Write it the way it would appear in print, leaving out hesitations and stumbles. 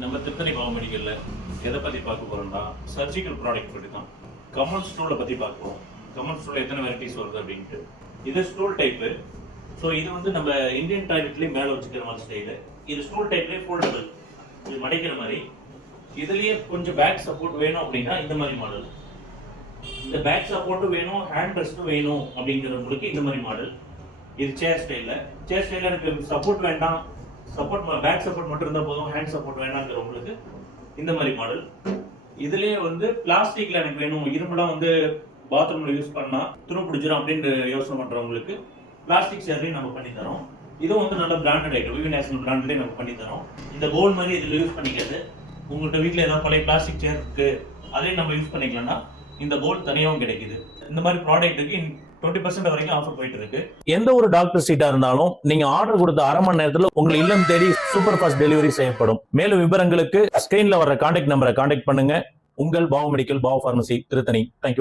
நம்ம திருத்தணி பாவ மெடிக்கல்ல எதை பத்தி பார்க்க போறோம்னா சர்ஜிக்கல் ப்ராடக்ட் பத்தி தான். கமல் ஸ்டூலை பத்தி பார்ப்போம். கமல் ஸ்டூல் எத்தனை வெரைட்டிஸ் வருது அப்படின்ட்டு. இது ஸ்டூல் டைப்பு. ஸோ இது வந்து நம்ம இந்தியன் டாய்லெட்லேயே மேலே வச்சுக்கிற மாதிரி ஸ்டைலு. இது ஸ்டூல் டைப்லேயே ஃபோல்டபிள், இது மடைக்கிற மாதிரி. இதுலேயே கொஞ்சம் பேக் சப்போர்ட் வேணும் அப்படின்னா இந்த மாதிரி மாடல். இந்த பேக் சப்போர்ட்டும் வேணும், ஹேண்ட் ரெஸ்ட்டும் வேணும் அப்படிங்கிறவங்களுக்கு இந்த மாதிரி மாடல். இது சேர் ஸ்டைலில். சேர் ஸ்டைலில் எனக்கு சப்போர்ட் வேண்டாம், சப்போர்ட் பேக் சப்போர்ட் மட்டும் இருந்தால் போதும், ஹேண்ட் சப்போர்ட் வேணாங்கிறவங்களுக்கு இந்த மாதிரி மாடல். இதுலேயே வந்து பிளாஸ்டிக்ல எனக்கு வேணும், இரும்புலாம் வந்து பாத்ரூம்ல யூஸ் பண்ணா துணி பிடிச்சிடும் அப்படின்னு யோசனை பண்றவங்களுக்கு பிளாஸ்டிக் சேர்லையும் நம்ம பண்ணி தரோம். இதுவும் வந்து நல்ல பிராண்டட் ஐட்டம், விவி நேஷனல் பிராண்ட்லேயே நம்ம பண்ணி தரோம். இந்த கோல் மாதிரி இதில் யூஸ் பண்ணிக்கிறது. உங்கள்கிட்ட வீட்டில் ஏதாவது பழைய பிளாஸ்டிக் சேர் இருக்கு, அதையும் நம்ம யூஸ் பண்ணிக்கலாம்னா இந்த கோல் தனியாகவும் கிடைக்குது. இந்த மாதிரி ப்ராடக்ட்டுக்கு 20% வரைக்கும் ஆஃபர் போயிட்டு இருக்கு. எந்த ஒரு டாக்டர் சீட்டா இருந்தாலும் நீங்க ஆர்டர் கொடுத்த அரை மணி நேரத்துல உங்கள் இல்லம் தேடி சூப்பர் ஃபாஸ்ட் டெலிவரி செய்யப்படும். மேலும் விவரங்களுக்கு ஸ்கிரீன்ல வர கான்டாக்ட் நம்பரை கான்டாக்ட் பண்ணுங்க. உங்கள் பாவ மெடிக்கல், பாவ பார்மசி, திருத்தணி. தேங்க்யூ.